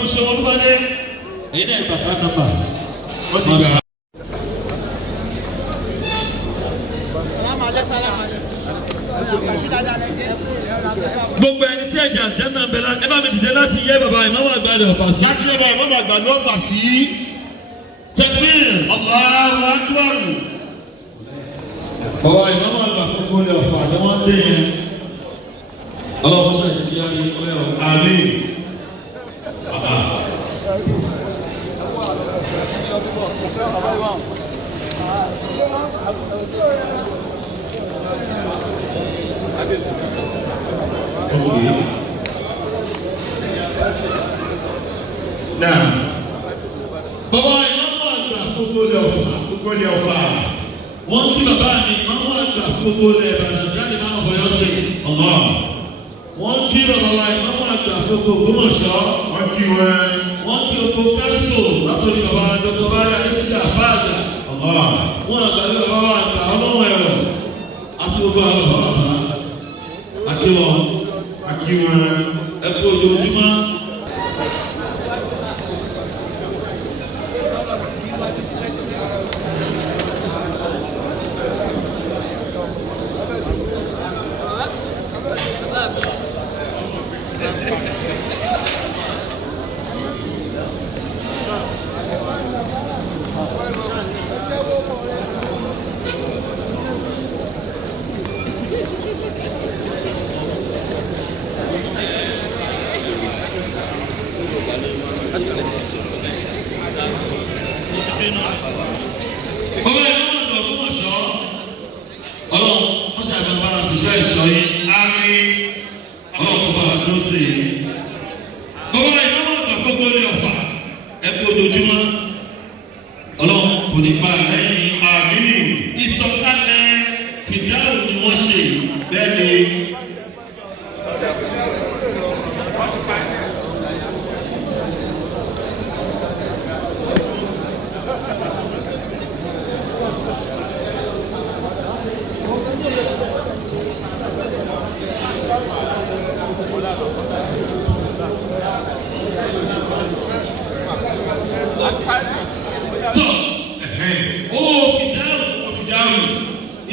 ọ̀nàrẹ́bù ṣe wọn lọ́dẹ èyí náà ìgbà fún nọ́mbà wọ́n ti gbà. gbogbo ẹni tí ẹ̀jẹ̀ àjẹ́ náà bẹ ẹ bá mi dìde láti yẹ bàbá ìmọ̀wá àgbà rẹ̀ ọ̀fà sí. láti yẹ bàbá ìmọ̀wá àgbà rẹ̀ ọ̀fà sí. Takbir. Allahu Akbar. Bàbá ìmọ̀wá àgbà fún gbọ́dọ̀ ọ̀fà ni wọ́n dé yẹn. ọlọ́run sọ ìdí ayé ọ̀yọ́. Àmín. Okay. Now, bàbá ìmọ̀wá àgbà fún gbọ́dọ̀ ọ̀fà. Gbogbo ilé ọ̀fà. Wọ́n kí bàbá mi ìmọ̀wá àgbà fún gbọ́dọ̀ Ìbàdàn jáde máa ń bọ̀yọ́ sí. Wọ́n kí bàbá wa ìmọ̀wá àgbà fún Ògbómọ̀ṣọ́. Wọ́n kí wọn. Wọ́n kí oko káńsò látọ̀rí bàbá Dr. Báyọ̀ Adétúnjì Àfáàjà. Wọ́n àgbàdo bàbá wa àgbà ọlọ́wọ́ ẹ̀rọ àti gbogbo àwọn bàbá bàbá. Àkí wọn. Àkí wọn. Ẹ kú ojoojúmọ́. Bàbá ẹ̀ máa ń lọ Ògbómọ̀ṣọ́. Ọlọ́run wọ́n ṣe àgbà bára fi ṣọ́ ẹ̀ṣọ́ yín. Àmín. Ọlọ́run kò bá a dúró tì í. Bàbá ẹ̀ máa ń lọ Gbogbo ilé ọ̀fà. Ẹ kú ojoojúmọ́. Ọlọ́run kò ní pa lẹ́yìn. Àmín. Ìsọ̀kalẹ̀ fìdáwò ni wọ́n ṣe. Bẹ́ẹ̀ni.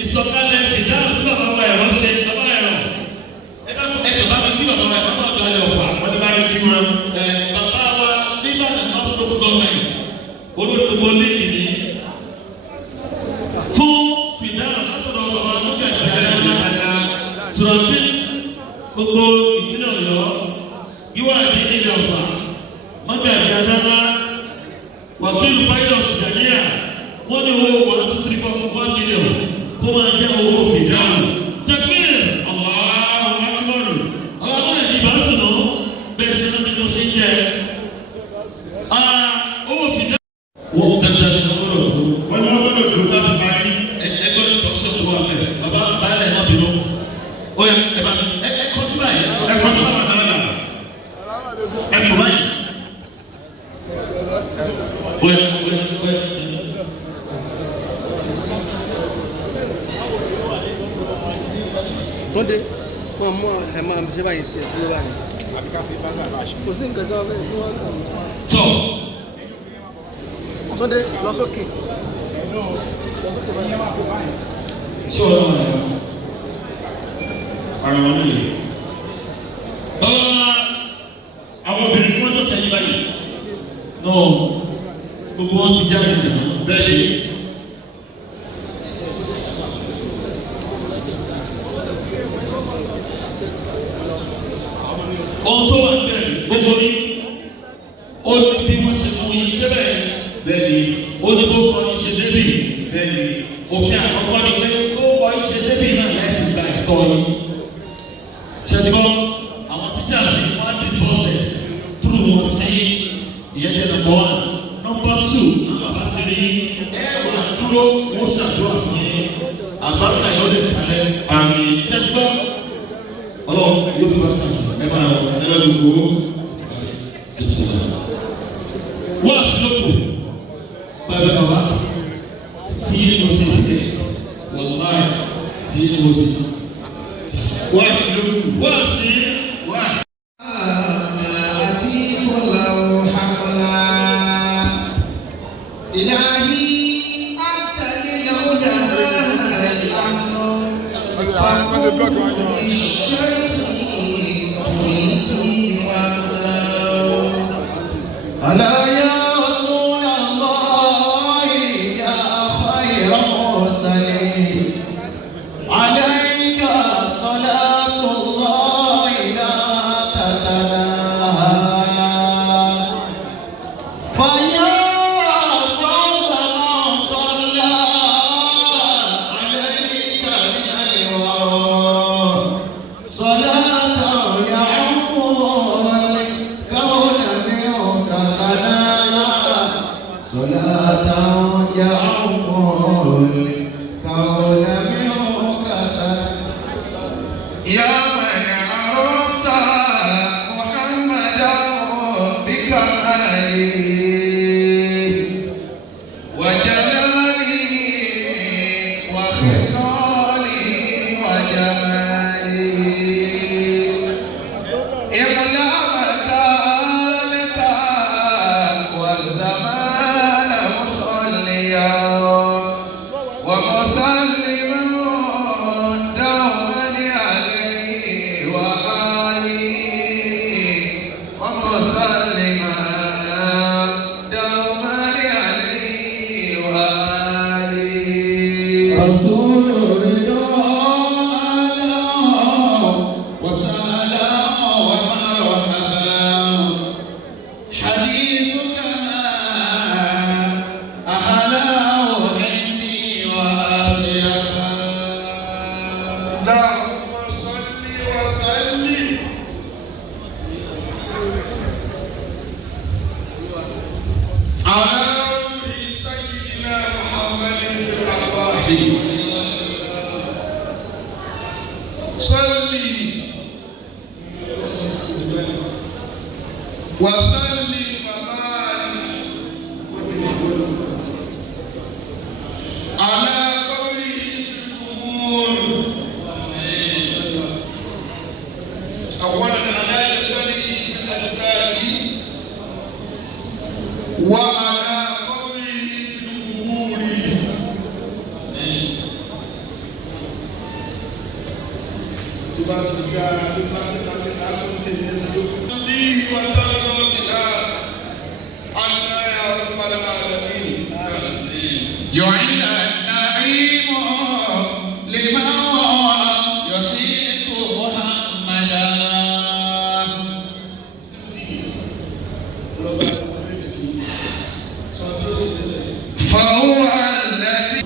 Ìsọ̀kalẹ̀ fìdáwò tí bàbá wa ẹ̀rọ ṣe bàbá ẹ̀rọ. Ẹ̀jọ̀ bá mi kí bàbá wa ẹ̀rọ máa gbalẹ̀ ọ̀fà. Wọ́n ti bá mi kí wọn. Bàbá wa Ìbàdàn North Local Government olódòdó léèkì ní. Fún fìdáwò látọ̀dọ̀ bàbá Lókè Àjàdá. Tùrọ̀bí gbogbo ìpínlẹ̀ Ọ̀yọ́. Gíwá àti ilẹ̀ ọ̀fà. Mọ́gà Àjàdá. Wàkílù Pilot Jàníyà. Wọ́n ní owó 1,2,3,4,1 million. Kó máa jẹ́ owó fìdáwò. Takbir. Allahu Akbar. Àwọn ọmọ ẹ̀dí bá sùn náà bẹ́ẹ̀ ṣe náà ni mo ṣe ń jẹ. Owó fìdáwò. Wọ́n dandan ní ọgbọ́dọ̀ tó. Wọ́n ní wọ́n gbọ́dọ̀ dúró láti parí. Ẹgbẹ́ ìṣọ̀ṣọ́ tó wà bẹ́ẹ̀. Bàbá bàálẹ̀ náà bínú. Ó yẹ ẹ bá mi ẹ kọjú báyìí. Ẹ kọjú sábà dáadáa. Ẹ kọ báyìí. Ó yẹ. Wọ́n dé wọ́n mú ẹ̀ máa ṣe báyìí tiẹ̀ tí ó bá ní. Kò sí nǹkan tí wọ́n fẹ́ kí wọ́n kàn. Tọ́. Sunday lọ sókè. Ṣé o lọ́wọ́ rẹ̀? Ara wọn nílé. Àwọn obìnrin tí wọ́n tó sẹ́yìn báyìí. Náà gbogbo wọn ti jáde nìyẹn. Bẹ́ẹ̀ ni. Ohun tó wà bẹ́ẹ̀ gbogbo ní ó ní bí wọ́n ṣe mú yín ṣé bẹ́ẹ̀. Bẹ́ẹ̀ni. Ó ní kó kọ́ yín ṣe débì. Bẹ́ẹ̀ni. Òfin àkọ́kọ́ ni pé kó kọ́ yín ṣe débì náà lẹ́sìn gba ẹ̀tọ́ yín. Ṣètìkọ́ àwọn tíṣà sí wọ́n á disbọ́sẹ̀ túrú wọn sí ìyẹn jẹ́ number 1. Number 2 náà bàbá ti rí ẹ̀rọ àdúró wọ́n ṣàdúrà fún yín. Àgbàdo yóò lè kalẹ̀. Àmì. Ṣètìkọ́ Ọlọ́run yóò fi wá kàṣù. Ẹ máa ẹ lọ dùkú. Wọ́n àti lóko bàbá bàbá tí yé mo ṣe ìdílé wọ́n láì tí yé mo ṣe. Wọ́n àti lóko. Wọ́n àti. Wọ́n àti. Àti ìfọ̀làwọ̀ وسلم وبارك على قوله في القبور أولا على لسانه في الأجساد وعلى قوله في القبور جعل النعيم لمن يحب محمدا فهو الذي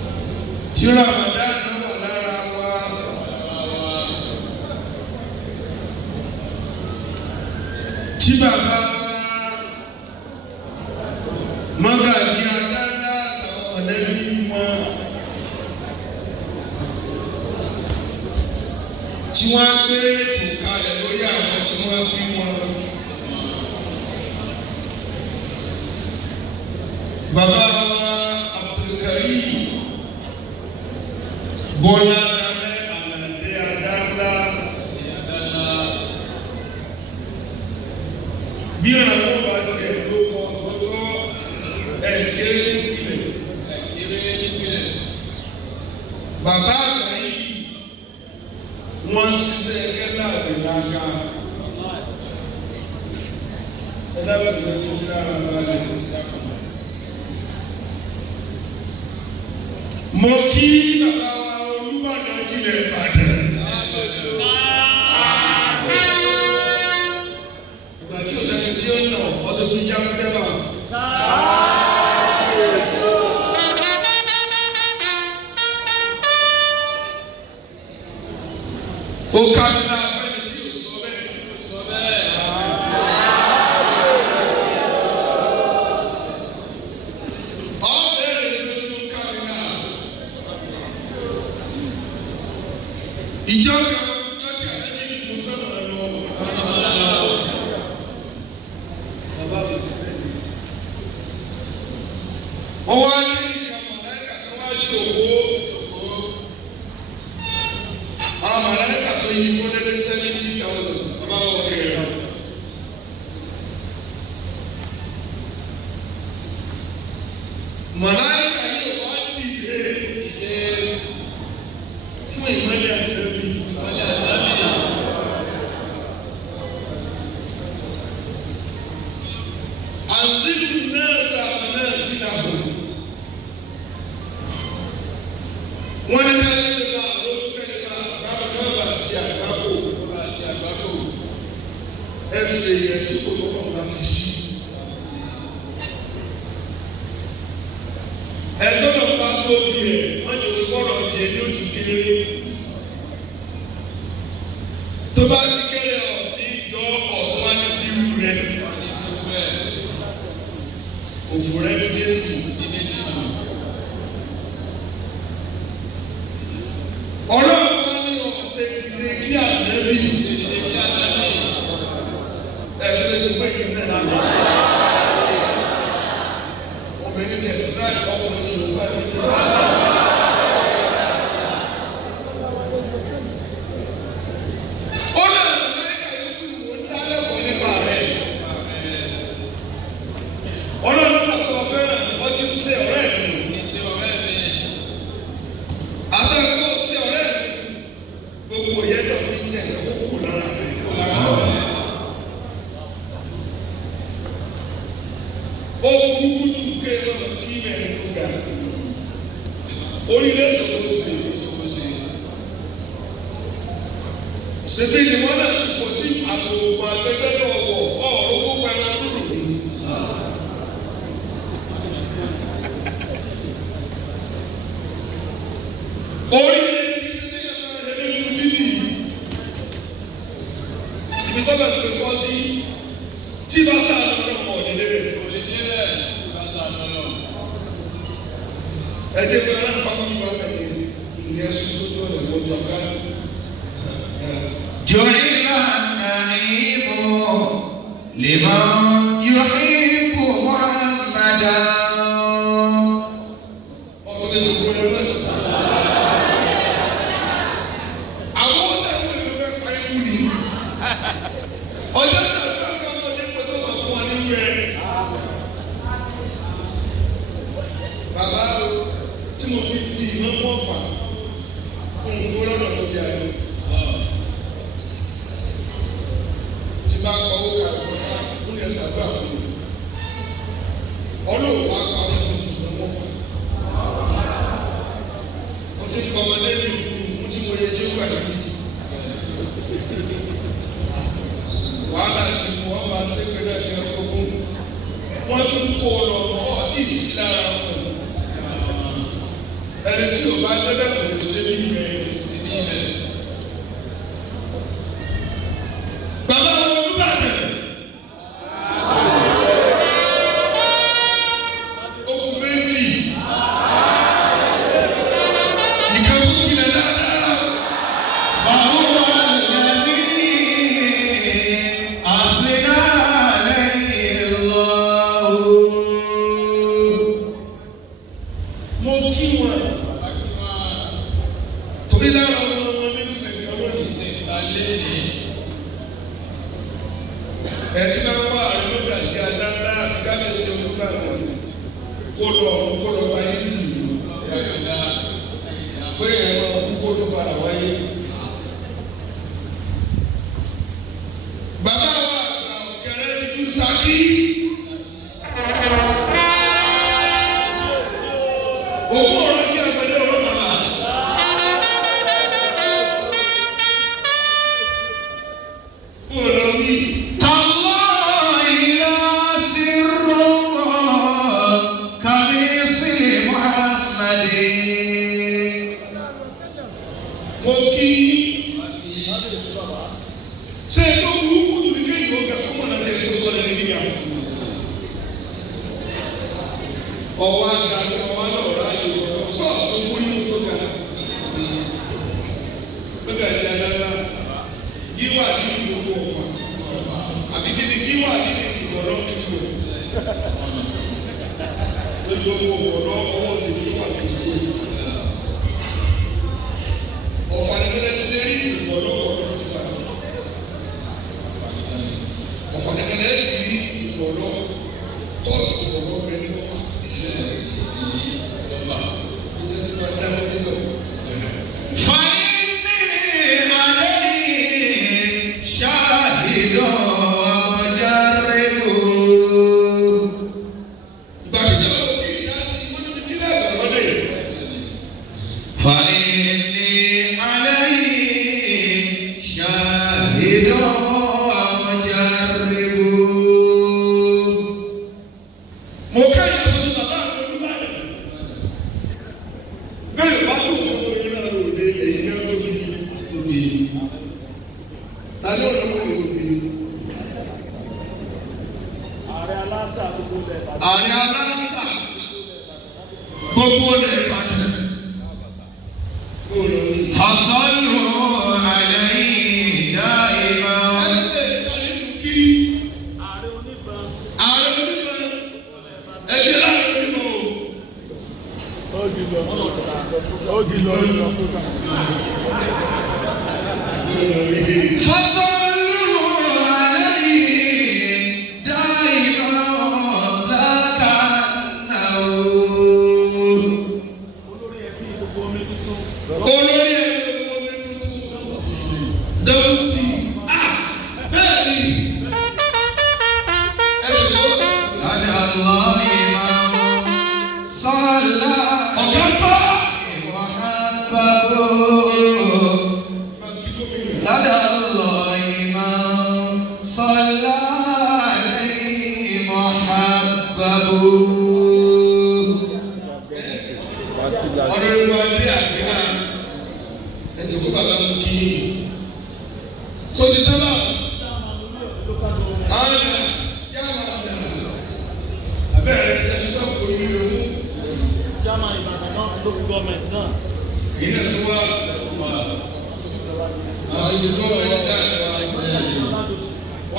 tí bàbá Màgàjí Adáńdá àtàwọn mọ̀lẹ́bí wọn tí wọ́n gbé ètò kalẹ̀ lórí àwọn tí wọ́n bí wọn. Bàbá wa Abdulkarim Bọ́lá Dàmẹ́ Àlàdé Adáńdá. Bí ìrànlọ́wọ́ bá tiẹ̀ ló kọ́ tọ́tọ́ ẹ̀kẹ́rẹ́ nípìnlẹ̀. Bàbá àgbà yìí wọ́n ṣiṣẹ́ kẹ́lá àgbẹ̀lága. Ẹ̀dá bẹ̀rẹ̀ tó dára balẹ̀. Mo kí bàbá wa Olúbàdàn tilẹ̀ Ìbàdàn. Ó ká ní abẹ́ni tí ò sọ bẹ́ẹ̀. Ọ̀bẹ̀rẹ̀ tó ní ká ní náà. Ìjọ kan láti àlejò ìlú sábà lọ. Wọ́n wá ní ìyàwó láìka tó wá jòkó. Àwọn màláíkà tó yí kó lé 70,000 ọba wọ kẹrẹ. Màláíkà yìí wá dìde fún ìmọ̀lẹ̀ àtẹ́bí. Àzílù náà sàmúnà sílàbù. Wọ́n ní ká lè bá àwọn olùkẹ́lẹ́ bá ṣe àgbákò. Ẹ̀fẹ̀ yẹn sí kókó kan bá fi sí. Ẹ̀tọ́ náà bá tóbi ẹ̀ wọ́n jẹ́ olùkọ́rọ̀ tiẹ̀ ní oṣù kéré. Tó bá ti kéré ọ̀ ní ìjọ ọ̀tún wá ní bíu rẹ̀. Òfò rẹ̀ ló dé tù. Ọ̀rọ̀ àwọn ní ọ̀sẹ̀ ìdílé kí àdébí. Ẹ̀sùn lè gbé ìdílé náà. Obìnrin tẹ̀ tí náà ọkùnrin ní Yorùbá ní ìlú. Ó lè lọ Amẹ́ríkà yókù ìwò ń dálẹ́kọ̀ọ́ nípa rẹ̀. Ọlọ́run pàtó fẹ́ràn ọtí ṣe ọ̀rẹ́ mi. Àṣẹ ìkọ́ ṣe ọ̀rẹ́ mi. Gbogbo ìyẹ́jọ́ fi ń tẹ̀ ẹ̀ kókò lára rẹ̀. Ó kúkú tù ké lọ́nà kí mẹ́rin tó ga. Orílẹ̀ ṣòro ṣe. Ṣèbí ni wọ́n náà ti pọ̀ sí àtòwò àtẹ́gbẹ́dọ̀ ọ̀wọ̀ ọ̀rọ̀ gbogbo ẹran lóru ni. Orílẹ̀ títí ẹ̀rọ nínú títì. Ibi tó bẹ̀rẹ̀ pé kọ́ sí tí bá sáà lọ́dọ̀ mọ̀ nílé rẹ̀. Ẹ̀jẹ̀ bí ọ̀rẹ́ nípa mi wá bẹ̀rẹ̀ ní ẹ̀sùn tó tó lẹ̀ wọ́n tàkà. جعل النعيم لمن يحب محمدا. ọjọ́ sọ̀rọ̀ ọ̀gá ọmọdé kọ́tọ́ wà fún ọ nínú ẹ̀. bàbá o tí mo fi di ìmọ̀ ọ̀fà nǹkan lọ́nà tó bí ayé. tí bá kọ́ owó kàlẹ́ kọ́tà ó lè ṣàgbà fún mi. ọlọ́wọ́ akọ àwọn tó fi ìmọ̀ ọ̀fà. mo ti kọ́ ọmọdé ní ìlú mo ti mọ iye tí ó wà níbí. wàhálà ti mú wọn bá sẹgbẹ náà ti ọkọ fún wọn tún kó lọ ọtí ìsìlára ẹni tí o bá dẹbẹ kò lè ṣe ní ibẹ̀. bàbá wọn Olúbàdàn okùn méjì ìkàwé ìpìlẹ̀ dáadáa bàbá wọn.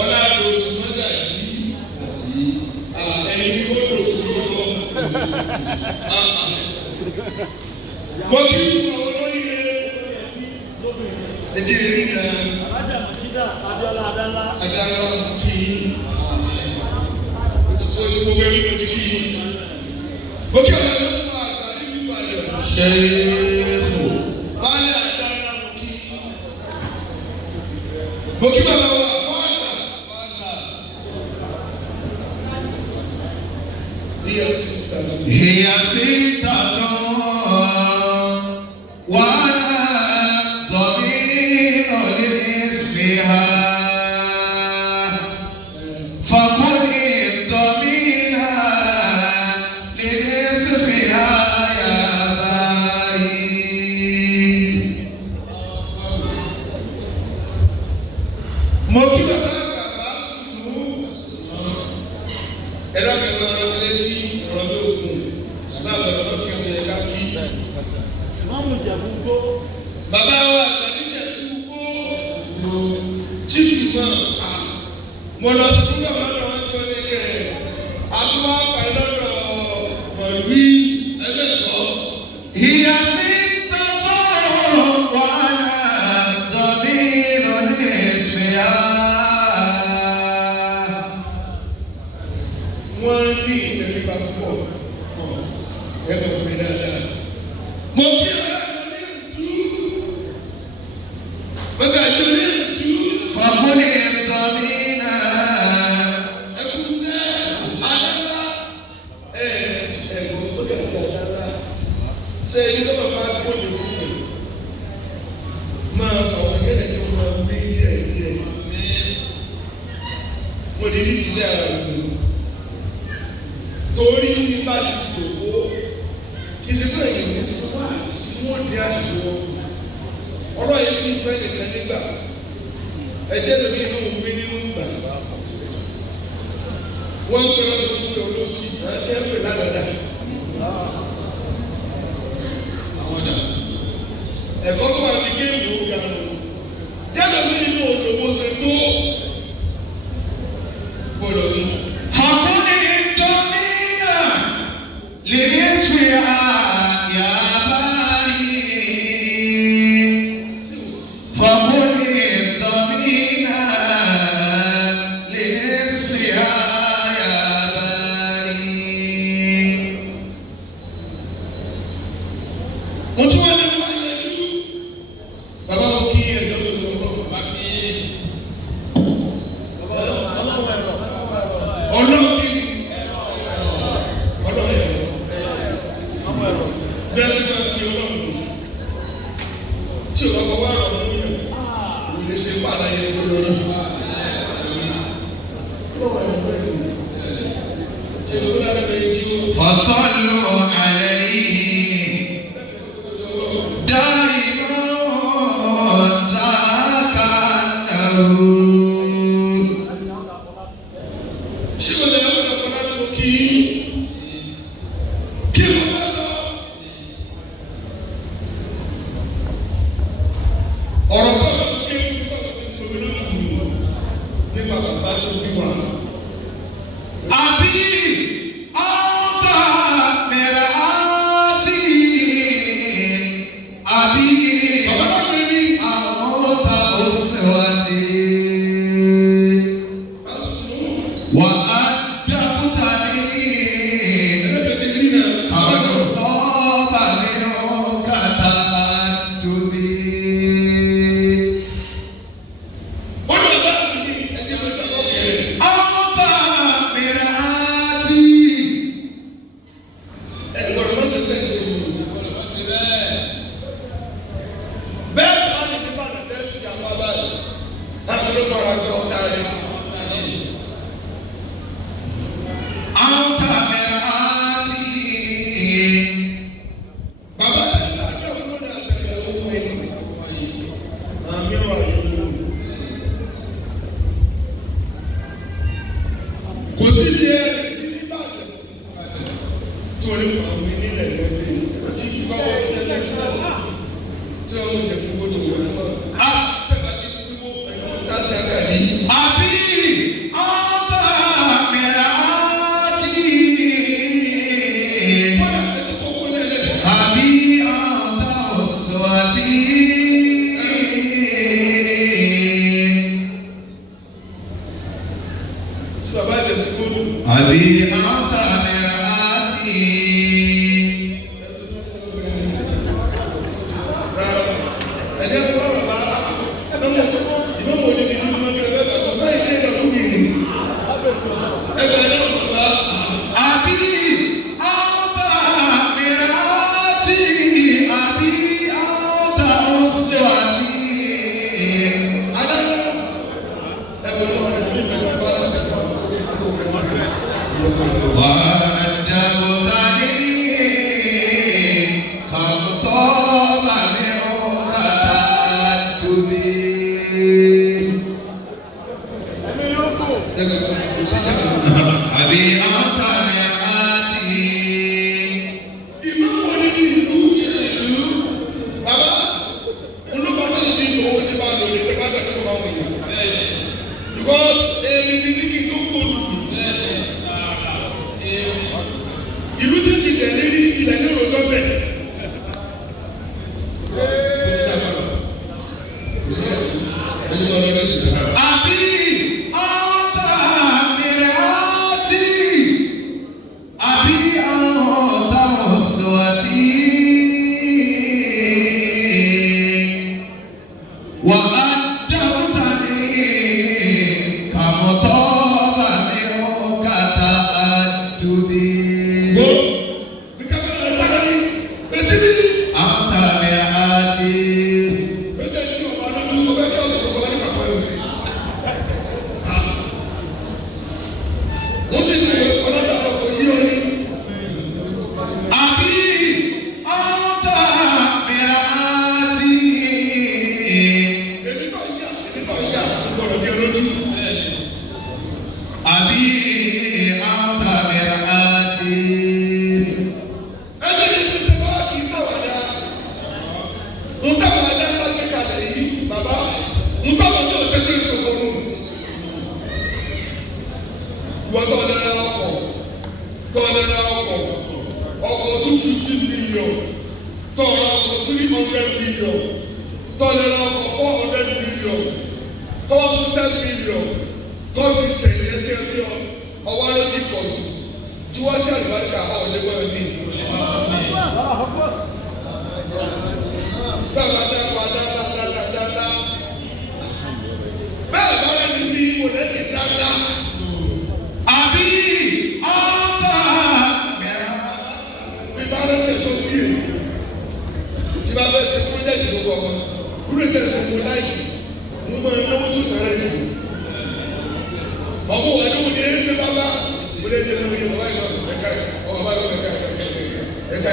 Ọlá lóṣù mẹ́ta Mo kí àwọn olóyè ẹ̀jẹ̀ rí na Adala kí òtítọ́ ní gbogbo ẹ̀rí mo ti kí. Mo kí àwọn ẹlẹ́kùn àgbà nínú Ìbàdàn. Ṣé kò? Báyọ̀ Adala mo kí. Mo kí bàbá wa fọ́ọ̀nà. هي ستة وأنا ضمير لاسمها فقل الضمير لاسمها يا باري موكي bàbá wa àgbàdìjẹ gbogbo chief náà mo lọ sí fún bàbá náà wọn tó ní kẹ àtúwà pàdé lọ́dọ̀ mọlúwí ẹgbẹ̀kọ. ìyá sí tọ́tọ́ wàhálà dọ̀bí lọ́dẹ̀ ṣẹ́yà. wọ́n ní ìtẹ̀síwá púpọ̀ ẹ̀kọ́ fún mi dáadáa. mo kí ọ́. فقل الضمينا sẹ́yìn lọ́wọ́ máa kó lè fún mi máa fọwọ́ yẹ́nì tó máa gbé díẹ̀ díẹ̀ mo lè rí ìdílé ara mi torí tí bá ti tòkó kì í ṣe fún ẹ̀yìn ní sọ́wọ́ àti wọ́n di àṣìwọ́ ọ̀rọ̀ yìí sì fẹ́ nìkan nígbà ẹ̀jẹ̀ lómi inú mi nínú gbà wọ́n gbé ọdún tó lọ lọ́sí àti ẹ̀fẹ̀ ládàá. ẹ̀kọ́ tó wà ní géèmù ó ga lọ jẹ́lẹ̀ mi nínú òdòwò ṣe tó gbọ́dọ̀ ní. fàkúnni dọ́mínà lè ní èsì àyà báyìí. fàkúnni dọ́mínà lè ní èsì àyà báyìí. mo tún wá ní. Bàbá mo kí ẹjọ́ tó lọ rọ̀ bá kí ọlọ́ọ̀kì bí a ṣe máa kí ọlọ́ọ̀kì tí o bá kọ́ wá rọ̀ mú yẹn kò lè ṣe pàdé yẹn tó lọ rọ̀ fọ́sọ́lù àlẹ́ yìí dárí. tí bàbá ìjẹ̀bú kúrú. àbí àwọn tàmíra àti. ẹ̀jẹ̀ tó bá bàbá ìmọ̀mọ̀ òní ni nínú ọjọ́ ẹgbẹ́ bàbá ìdí ẹ̀dọ̀ tó bìrì. ẹgbẹ́ ẹ̀dọ̀ bàbá. àbí àwọn tàmíra àti. àbí àwọn tàmíra àti. adájọ́ ẹgbẹ́ tó wà ní ìlú ìgbẹ́ bàbá láti ṣe fún ìlú tí ti tẹ̀lé ní ilẹ̀ ní òròjọ́ bẹ̀. àbí ọ̀tá mìíràtì àbí ọ̀tá ọ̀sọ̀tì wà á dáwọ́tà ní kàmọ́tọ́ bàmí ọ̀kadà àdúgbò. ọkọ̀ 250 million tọ́ra ọkọ̀ 300 million tọ́lẹ̀ra ọkọ̀ 400 million tọ́wọ́ 10 million tọ́bi sẹ̀yìn ẹtí ẹtí ọwọ́ ló ti pọ̀ jù tí wọ́n ṣe àlùbáṣà àwọn ọ̀lẹ́gbọ́n ní. bàbá dákọ̀ dáadáa bẹ́ẹ̀ bá rẹ̀ ní bí mo lẹ́ ti dáadáa. àbí ọ̀tá ìbára tẹ̀ tó bí èyí tí bá bẹ́ẹ̀ ṣe pọ́jẹ́tì tó kọ̀ọ̀kan kúrò tẹ̀sí mo láìkì mo mọ ẹgbẹ́ tó tẹ̀lé ní. ọmọ wa ni mo ní ẹ ṣe bàbá mo lè jẹ lórí ọmọ báyìí lọ ẹ̀ka ọmọ báyìí lọ ẹ̀ka.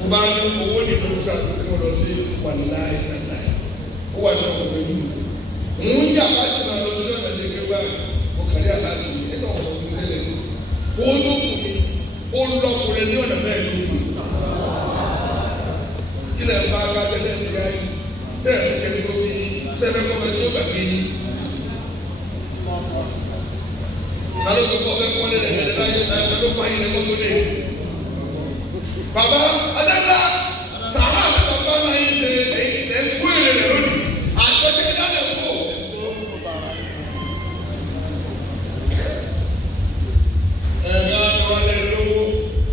Mo bá ní owó nínú ojú àti kí wọ́n lọ sí wàlúùlá ìtàlá ó wà ní ọ̀pọ̀ pẹ̀lú ń yà láti máa lọ sí ọ̀nà ìdíkẹ́ bá ọkàlẹ́ àláàtì nígbà wọn kò tẹ́lẹ̀ owó tó kù mí ó lọ́kùnrin ní ọ̀nà náà lókun ilẹ̀ ń bá bá tẹ́lẹ̀ sí ayé tẹ́lẹ̀ tẹ́lẹ̀ tó bí sẹ́fẹ́ kọ́fẹ́ tí ó gbàgbé yìí alóso kọ́fẹ́ kọ́lé lẹ́gbẹ̀ẹ́ láyé alóko ayé lẹ́gbẹ̀ẹ́ tó dé bàbá adẹ́gbà sàrà àtàkọ́ máa ń ṣe ẹ̀kú èrè rẹ̀ lónìí àtọ́jú ìdájọ́ kú. ẹ̀rọ ọ̀rẹ́ lówó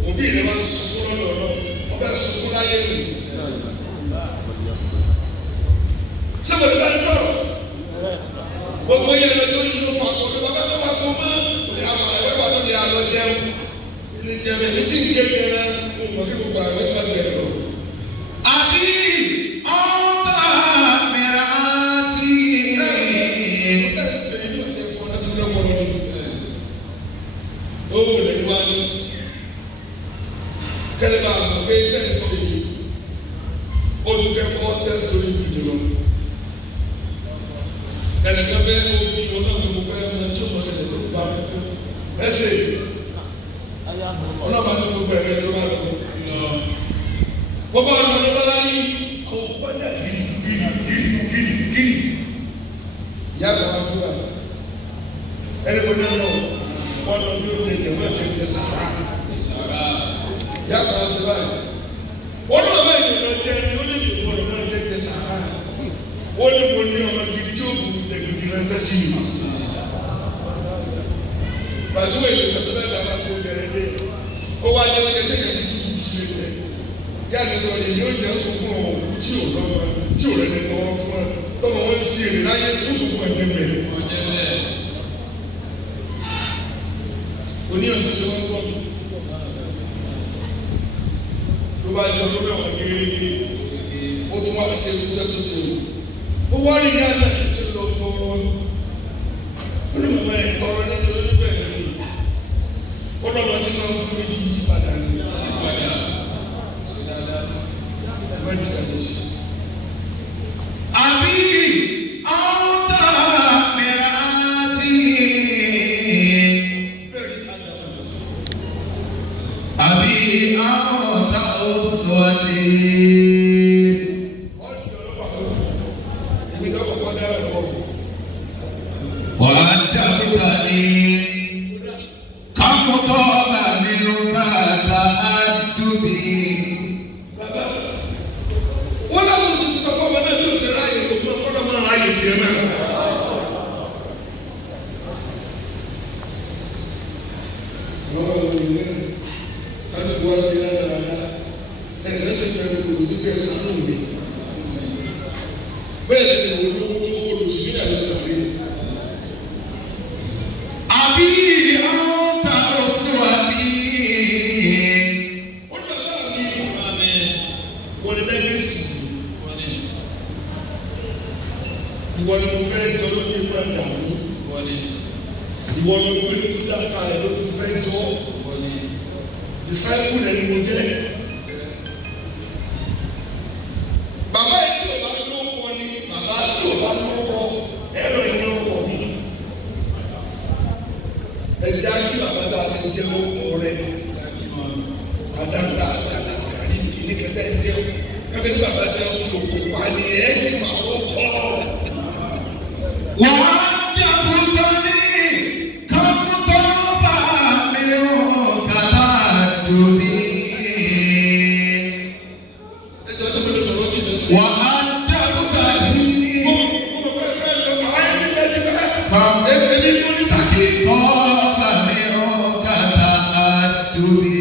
òbí rẹ̀ máa ń sunkún lọ́dọ̀ wọ́n fẹ́ sunkún láyé mi. ṣé mo lè bá sọ̀rọ̀? gbogbo yẹn lọ tó yí ló fà kó ló bá bá tó bá kó mọ́ ní àwọn ẹ̀wẹ́ wà lóde àlọ́ jẹun ní jẹun ní tí ń gé yẹn ní ìmọ̀ kí gbogbo àwọn ẹ̀wẹ́ tó bá bẹ̀rẹ̀ lọ. àbí ọ̀tá mìíràn ti owó lè wá ní kẹ́lẹ́ bá a mọ̀ pé tẹ̀sí olùkẹ́kọ̀ọ́ tẹ́sítọ́rì ìjọba ẹnìkan bẹ́ẹ̀ omi ọlọ́run mo fẹ́ ọmọ tí ó mọ̀ ṣẹ̀ṣẹ̀ tó bá ẹsẹ̀ ọlọ́run àti gbogbo ẹ̀rẹ́ ló bá lọ. Bọ́bá ọ̀nà ló bá rí àwọn bọ́jà gírí. Ìyá àgbà wa dúró àná. Ẹni kò ní lọ, wọ́n lọ bí ó lè jẹ́ wọ́n ti tẹ sàrà. Ìyá àgbà wa ṣe báyìí. Wọ́n lọ bá ìjọba jẹ́ ẹni ó lè lè wọ́n lọ bá jẹ́ sàrà. Wọ́n lè wọ́n ní ọmọ gidi tí ó kù tẹ̀gìdì rẹ̀ tẹ́ sí ìmọ̀. Bàtúwò ìlú sọ̀tún mẹ́ta bá tó bẹ̀rẹ̀ dé. Ó wá jẹ́ oúnjẹ tí kẹ̀kẹ́ tó fi lé jẹ. Yáàdì sọ èyí ó jẹ́ oṣù fún ọmọ òkú tí ò lọ́mọ tí ò rẹ̀ tọwọ́ fún ẹ. Tọ́mọ wọn sí èrè láyé oṣù fún ẹ̀jẹ̀ bẹ̀rẹ̀. Oníyàn tó ṣe wọ́n gbọ́ mi. Ló bá jẹ́ ọdún mẹ́wàá gẹ́gẹ́ ó tún wá ṣe oúnjẹ tó ṣe wò. Ó wá rí yáàdì àti tí ó lọ tọrọ. Ó ní màmá ẹ̀ tọrọ nínú olóbẹ̀rẹ̀ mi. Ó lọ́mọ tí wọ́n fún méjì yí padà ní. Àbí ọ̀tá mìíràn tí. Àbí ọ̀tá oṣù ọtí. Wàá dàbíkà ní kámútọ́ nínú bàtà àdúgbì. Wọ́n láwọn tó sọ fún ọmọ náà bí ó ṣe ráyè tó fún ọkọ̀ náà máa ráyè tiẹ̀ náà. Wọ́n wá lórí náà láti wá sí dáadáa ẹni lẹ́sẹ̀ tí wọ́n kò tó kẹ́ sánú mi. Bẹ́ẹ̀ sì ni wọ́n lówó tó olùsí ní àlọ́ sàlẹ̀. Àbí ọ̀tá oṣù àti. Ó dàgbà mi wọ́n ní lẹ́yìn sí ìwọ ni mo fẹ́ jọ lókè fún ẹ̀dá mi. Ìwọ ni mo gbé dáká ẹ̀ ló fi fẹ́ jọ. Disciple ẹni mo jẹ́. Bàbá yìí tí o bá lóko ni bàbá tí o bá lóko ẹ̀rọ ìyẹn ọkọ̀ mi. Ẹ̀jẹ̀ ayé bàbá dáa ní jẹ́ ọkọ̀ rẹ̀. Àdàgbà àdàgbàrí kìíní kẹtẹ ẹ̀jẹ̀ kẹ́kẹ́ tí bàbá jẹ́ ọkọ̀ wà ní ẹ̀jẹ̀ máa wọ́pọ̀. Wàá dàbíkà ní kámútọ́ mìíràn kàtà àdúgbì. Ẹjọ́ sọ fún mi sọ̀rọ̀ mi sọ̀rọ̀. Wàá dàbíkà sí. Mo fẹ́ fẹ́ lọ́kọ̀ ayé ti fẹ́ ti fẹ́. Bàbá Èmi ní mo ní sàkè. ọ̀tá mìíràn kàtà àdúgbì.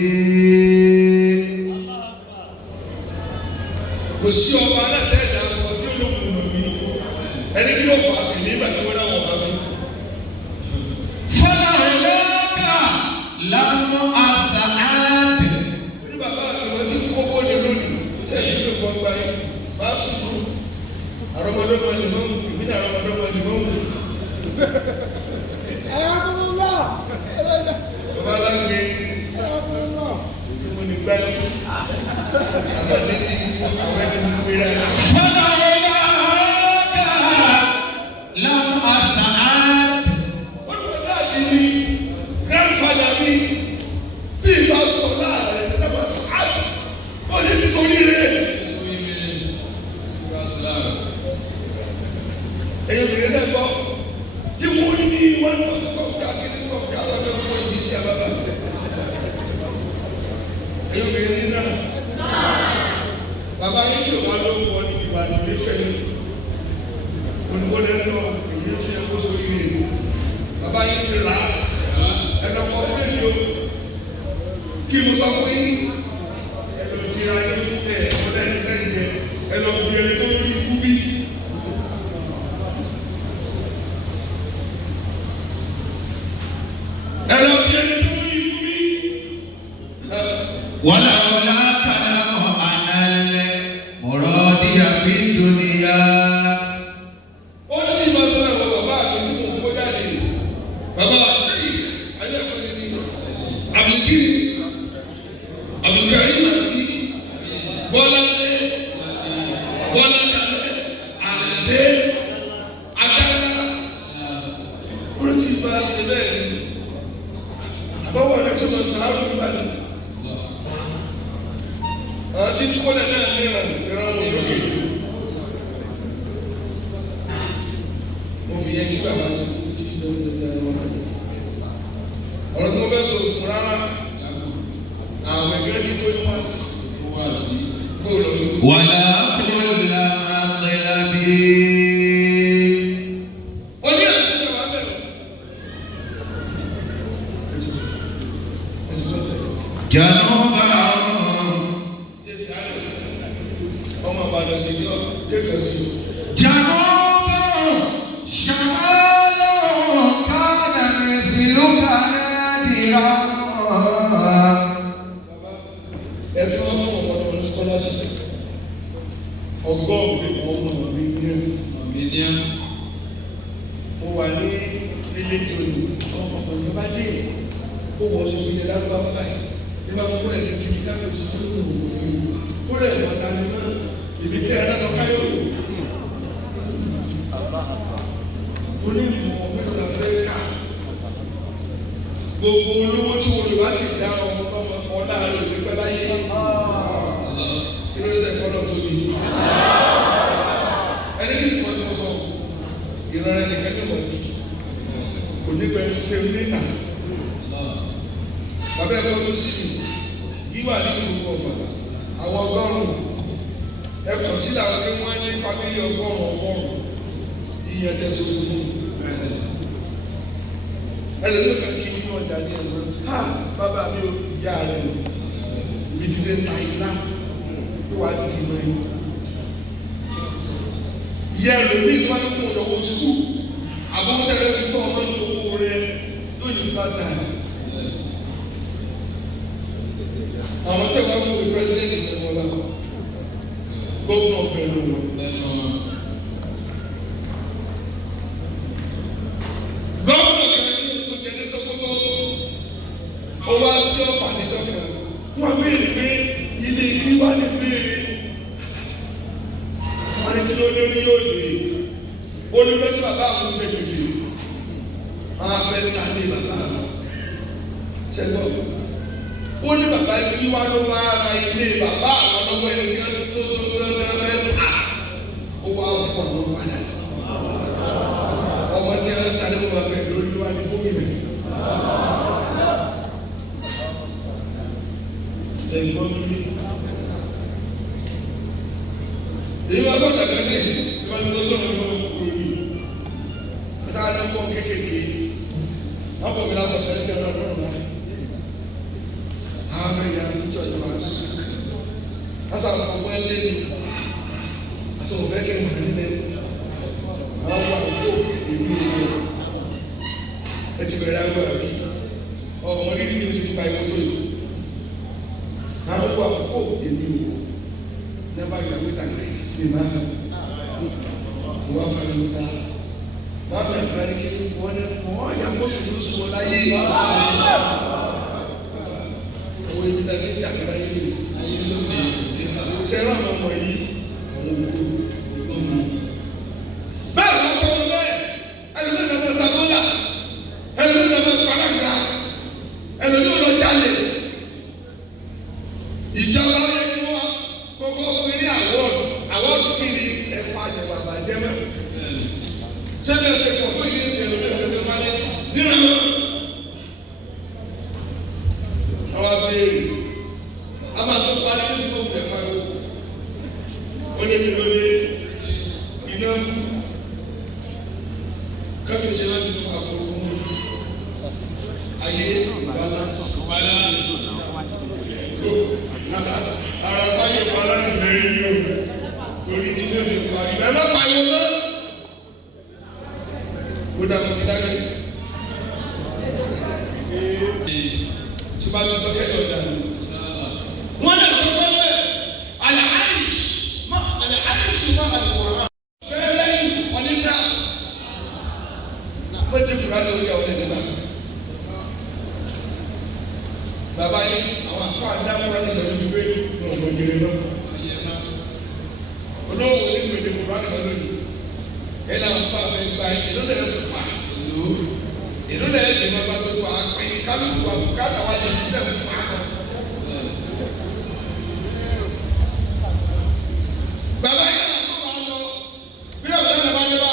Kò sí ọba alátẹ̀dá ọkọ̀ tí ó lókun lò mí. Ẹni kí ló fà á pè nígbà tí wọ́n dáwọ̀ ọba mi. Fọlọ́ọ̀lọ́kà lámú àṣàáàdì. Ó ní bàbá mi wọ́n ti kó bóde lónìí. Ṣé èyí ló kọ́ gba yìí? Bá a sùn. Àrọ́mọdọ́mọ lè mọ́ wù. Èmi ní àrọ́mọdọ́mọ lè mọ́ wù. Bàbá lágbè. Mo ní gbá yìí. Àwọn ẹni ń gbéra. Fọlọ́ọ̀lọ́kà lámú àṣàáàdì. Wọ́n ní bàbá mi ní grandfather mi bí ìbá sọ láàrin ẹ̀ lọ́wọ́ sáàdì. Wọ́n ní ti sọ nílé. Ẹ̀yin obìnrin náà gbọ́ tí wọ́n ní wọ́n ní wọ́n kọ́ káàkiri kọ́ káàkiri wọ́n kọ́ ibi iṣẹ́ bàbá mi. Ẹ̀yin obìnrin náà bàbá yín tí ò bá lọ́wọ́ wọn ní ìwà ìwé fẹ́ mi. Olùkọ́ni náà èyí fi ẹ̀kọ́ sórí rẹ̀. Bàbá yín ti rà á. Ẹ̀dọ̀kọ̀ ọdún tí o kí mo sọ fún yín. Ẹ̀dọ̀ jìnnà yín ọ̀dẹ́ ní tẹ́yẹ. Ẹ̀dọ̀ gbìyànjú tó lórí ikú bí. Ẹ̀dọ̀ gbìyànjú tó lórí ikú bí. Wàlàwàlà kàlámù ànálẹ̀ mọ̀rọ́dí àfin dúníyà. Ó ní tí ìbá sọ́nà ìwọ bàbá mi tí mo kó jáde. Bàbá àṣírí ayé ẹ̀kọ́ ni ní Abdulkari Màkì Bọ́láńdé wọ́n lọ́dàlẹ́ àlẹ́ adáná wọ́n ti bá a ṣe bẹ́ẹ̀ ni àbáwọ̀ rẹ̀ tó lọ sàárò nígbà náà àwọn tí kọ́lẹ̀ náà ní ìrànwọ́ lókè mo fi yẹ kí bàbá ti kú tí ọ̀rọ̀ tí mo fẹ́ sọ fún rárá àwọn ẹgbẹ́ tí tó ní wá sí kóòlù ọdún. wàlá kúlù làmàlà bí. oní àtúnṣe wa bẹ̀rẹ̀. jàǹdùbà. ọmọ àbàdàn sí ní ọ̀dẹ́kọ̀ sí. jàǹdùbà ṣàmàlà kánà mẹ́sìlú kánà dìrà. ẹ tí wọ́n fún ọmọdé wọn ní scholarship ọgọ́rùn-ún ní ọmọ mílíọ̀nù. mo wà ní nílé ìtòlù ọmọ ọmọdé bá dé ó wọ ọsùn ìdílé lárúbáwá báyìí nígbà wọn kúrẹ̀ ní kíbi káfíń sí kúrẹ̀ lọ́ta ní náà ìbí tí ẹ dáná káyọ̀ mo ní ìmọ̀ mẹ́rin la fẹ́ ká gbogbo olówó tí wọ́n lè wá ti dá ọmọ ọ̀la rẹ̀ ní pẹ́ láyé kí ló dé ẹ̀kọ́ náà tóbi ẹni kí ni tí wọ́n ti sọ ìran ẹni kẹ́kẹ́ mọ̀ ní kò ní pẹ́ ṣe níta bàbá ẹ̀kọ́ tó sì yíwà nínú gbogbo ọ̀gbà àwọn ọgọ́rùn-ún ẹ̀kọ́ sí àwọn tí wọ́n ní fámílì ọgọ́rùn-ún ìyẹn tẹ̀sán fún ẹlòmíràn kan kí nínú ọjà ní ẹ̀rọ ha bàbá mi ò yá rẹ̀ ibi tí lè ta iná tó wà ní ìmọ̀ ẹ̀ yẹ ẹlòmíràn tó wà ní kún ọ̀yọ́wọ́ sùkúù àbúrò tẹ̀lé fi tọ́ ọmọ ní owó rẹ̀ yóò ní bàtà àwọn tẹ̀wọ́n mú ìwé pírẹsidẹ́ntì ní wọn lọ gómìnà pẹ̀lú wọn. gómìnà kan ní tó jẹ ní Sókótó ó wá sí ọ̀fà níjọ́ kan wọ́n béèrè pé ilé kí wá lè béèrè wọ́n ní kí ló dé ní yóò dé olùgbé tí bàbá àwọn jẹ gbèsè máa fẹ́ ta ní bàbá àwọn ṣẹgbọ́n ó ní bàbá yìí wá ló wá ra ilé bàbá àwọn ọlọ́wọ́ ẹni tí wọ́n tó fẹ́ ta ó wá ọ̀pọ̀ ló padà ọmọ tí wọ́n ta ní wọ́n máa bẹ̀rẹ̀ lórí wá ní gómìnà. ẹ̀gbọ́n mi èyí wọ́n sọ̀tà kẹ́kẹ́ ìwọ́n tó tó lọ́wọ́ òní àtàwọn ọmọ kéékèèké wọ́n kọ́ mi lásọ̀ fẹ́ẹ́ tẹ́lẹ̀ ọdún náà àwọn ẹ̀yà níjọ́ ìjọba sí asa ọmọ ẹlẹ́ ni asa ọmọ ẹ̀kẹ́ mọ̀ nílẹ̀ àwọn ọmọ àgbo ìlú ìlú ẹ ti bẹ̀rẹ̀ àgbo àbí ọmọ rírì ní oṣù pa ìwọ́n tó yìí àwọn ọmọ àgbo ìlú ìlú nígbà ìyàwó ìtàkìtì lè máa hàn wọ́n fà mí ká wọ́n bẹ̀rẹ̀ fún ẹni kí wọ́n ní wọ́n yà kó tuntun sùn láyé owó ibi tàbí ìdí àkàrà yìí ṣe rán àwọn ọmọ yìí àwọn olùkọ́ bẹ́ẹ̀ ló kọ́ ọ bẹ́ẹ̀ ẹlòmíràn ló máa ṣàkóso ẹlòmíràn ló máa padàgbà ẹlòmíràn ló jalè ìjọba yẹ kí wọ́n kọ́kọ́ fún ní àwọ̀dù kiri ẹ̀fọ́ àjẹmọ́ àbàjẹ́mọ́ sẹ́ni ẹsẹ̀ pọ̀ tó yẹ ẹsẹ̀ lórí ẹ̀fẹ́ máa lé nínú àwọn abéèrè abatọ parí ní sọ fún ẹ̀fọ́ ẹ̀fọ́ ó lé mi lórí iná kábíyèsí láti fún àfọwọ́ ayé wàlá ara fáyé wàlá ti sẹ́yìn ní o torí tí ní oṣù parí bẹ́ẹ̀ má pariwo náà ó dà kó ti dákẹ́. tí bá ti sọ kẹ́kẹ́ ọ̀dà ni. wọ́n lè kọ́kọ́ bẹ́ẹ̀ àlàáyìí má àlùkòrán. bẹ́ẹ̀ lẹ́yìn ọ̀nìdá wọ́n ti fura lórí ọ̀dẹ̀ nígbà. bàbá yìí àwọn afọ àdámọ́ra ní ìtọ́jú gbígbé ní ọ̀gbọ̀n ìgbèrè náà. olówó ìwé ìdè kò bá nìkan lónìí ẹ̀ náà fà fẹ́ gba ìlú lẹ̀ fà ìlú lẹ̀ ẹ̀ dèmọ̀ bá tó fà á pín kálukú wa káàkà wá jẹ ìlú lẹ̀ fà á kan. bàbá yìí náà tó wà lọ bí ọ̀sán náà bá dé bá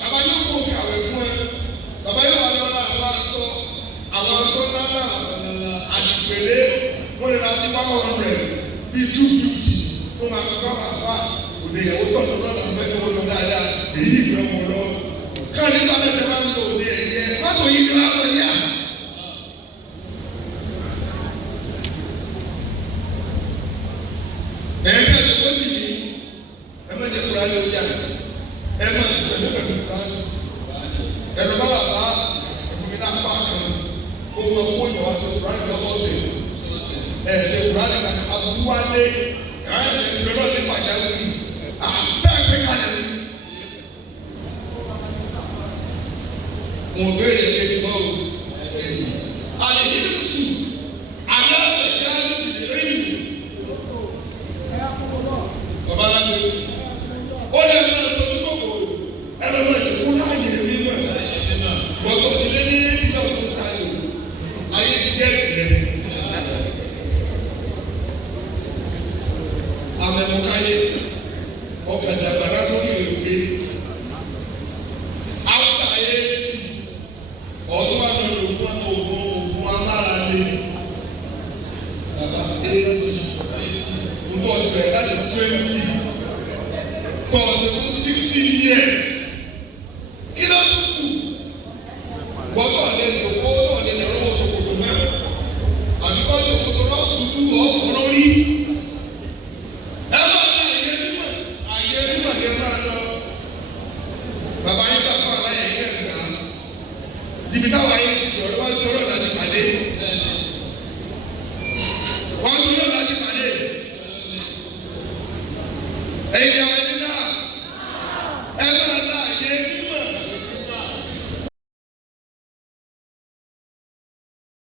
bàbá yóò kó kàwé fún ẹ bàbá yóò wà lọ́la àwọn aṣọ náà àtìpèlé wọ́n lè ra ní 100 bíi 250 fún ma kọ́ àfa òde ìyàwó tọ̀nù lọ́la fẹ́ kí wọ́n lọ dáadáa èyí ìgbẹ́ wọn lọ. káàdì nígbà mẹ́tẹ̀ máa ń lo òde ẹ̀yẹ mọ́tò yìí ni wọ́n á lọ yá. ẹ̀yẹ tí a ti kọ́ tì yìí ẹ má jẹ́ kúrò ayé orí àná ẹ má sẹ̀lẹ̀ pẹ̀lú kúrò ayé ẹ̀rọ bá wà bá ẹ̀fúnmi náà fà kan kó wọn kó ìyàwó àti kúrò ayé lọ́sọ̀ọ̀sẹ̀ ẹsẹ wurade ka abuwade ẹsẹ ìgbẹ́lọ́ ní pàjáwìrì àṣà ẹgbẹ́ kalẹ̀ ní. mo béèrè kejì mọ́ o àlè yìí sùn àlẹ́ ẹ̀jẹ̀ àti sì lẹ́yìn. bàbá alágbé ó lè máa sọ ní kòkòrò ẹ lọ máa ti kú láàyè mímọ́ bọ́tọ̀ ti lé ní etí sáwọn tó ń ta yòó ayé ti jẹ́ ìtìlẹ̀. amẹnukaye ọkàdàgbàdà sórí ìrògbé awúta ayé ti ọtún àná ògùn amárale bàbá 80 ntọ́ ìbẹ̀rẹ̀ láti 20 tọ́sí fún 60 years kí ló tún kù gbọ́dọ̀ lè dòkó náà lè lọ́wọ́ sọ̀kòtò mẹ́rin àbíkọ́ ìdòkòtò náà sùn ọ̀fọ̀ lórí. Bàbá yín bá fún àlàyé yín ẹ̀gbá. Ibi táwọn ayé ti sọ̀rọ̀ wá sí ọ̀rọ̀ láti pàdé. Wọ́n sí ọ̀rọ̀ láti pàdé. Ẹ̀yin ni àwọn